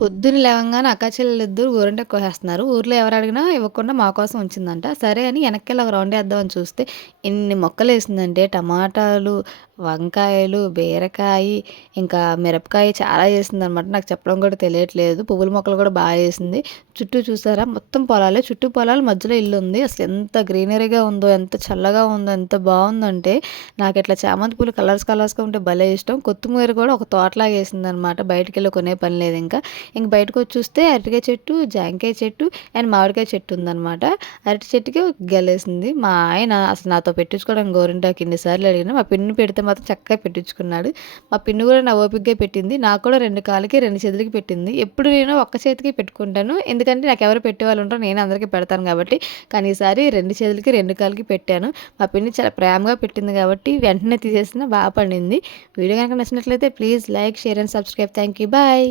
పొద్దున లేవంగానే అక్కాచెల్లెలిద్దరూ గోరింటాకు కోసేస్తున్నారు. ఊర్లో ఎవరు అడిగినా ఇవ్వకుండా మా కోసం ఉంచిందంట. సరే అని ఎనక్కెళ్ళి ఒక రౌండేద్దామని చూస్తే ఎన్ని మొక్కలేసిందంటే టమాటాలు, వంకాయలు, బీరకాయి, ఇంకా మిరపకాయ చాలా ఏసిందనమాట. నాకు చెప్పడం కూడా తెలియట్లేదు. పువ్వుల మొక్కలు కూడా ఏసింది. చుట్టూ చూసారా మొత్తం పొలాలే. చుట్టూ పొలాలు మధ్యలో ఇల్లుంది. అసలు ఎంత గ్రీనరీగా ఉందో, ఎంత చల్లగా ఉందో, ఎంత బావుందంటే నాకిట్లా చామంతి పూలు కలర్స్‌గా ఉంటే భలే ఇష్టం. కొత్తిమీర కూడా ఒక తోటలాగా ఏసిందనమాట. బయటికెళ్ళి కొనే పని లేదింక. ఇంక బయటకొచ్చి చూస్తే అరటికాయ చెట్టు, జాంకాయ చెట్టు అండ్ మామిడికాయ చెట్టు ఉందనమాట. అరటి చెట్టుకి ఒక గెలేసింది. మా ఆయన అసలు నాతో పెట్టించుకోవడానికి గోరింటాకు ఇన్ని సార్లు అడిగినా మా పిన్ని పెడితే మాత్రం చక్కగా పెట్టించుకున్నాడు. మా పిన్ని కూడా నా ఓపికగా పెట్టింది. నాకు కూడా 2 కాళ్ళకి, 2 చేతులకి పెట్టింది. ఎప్పుడు నేను ఒక్క చేతికి పెట్టుకుంటాను. ఎందుకంటే నాకెవరు పెట్టేవాళ్ళు ఉండరు. నేను అందరికీ పెడతాను కాబట్టి. కానీ ఈసారి 2 చేతులకి, 2 కాళ్ళకి పెట్టాను. మా పిన్ని చాలా ప్రేమగా పెట్టింది కాబట్టి వెంటనే తీసేసినా పండింది. వీడియో గనుక నచ్చినట్లయితే please like, share and subscribe. Thank you. Bye.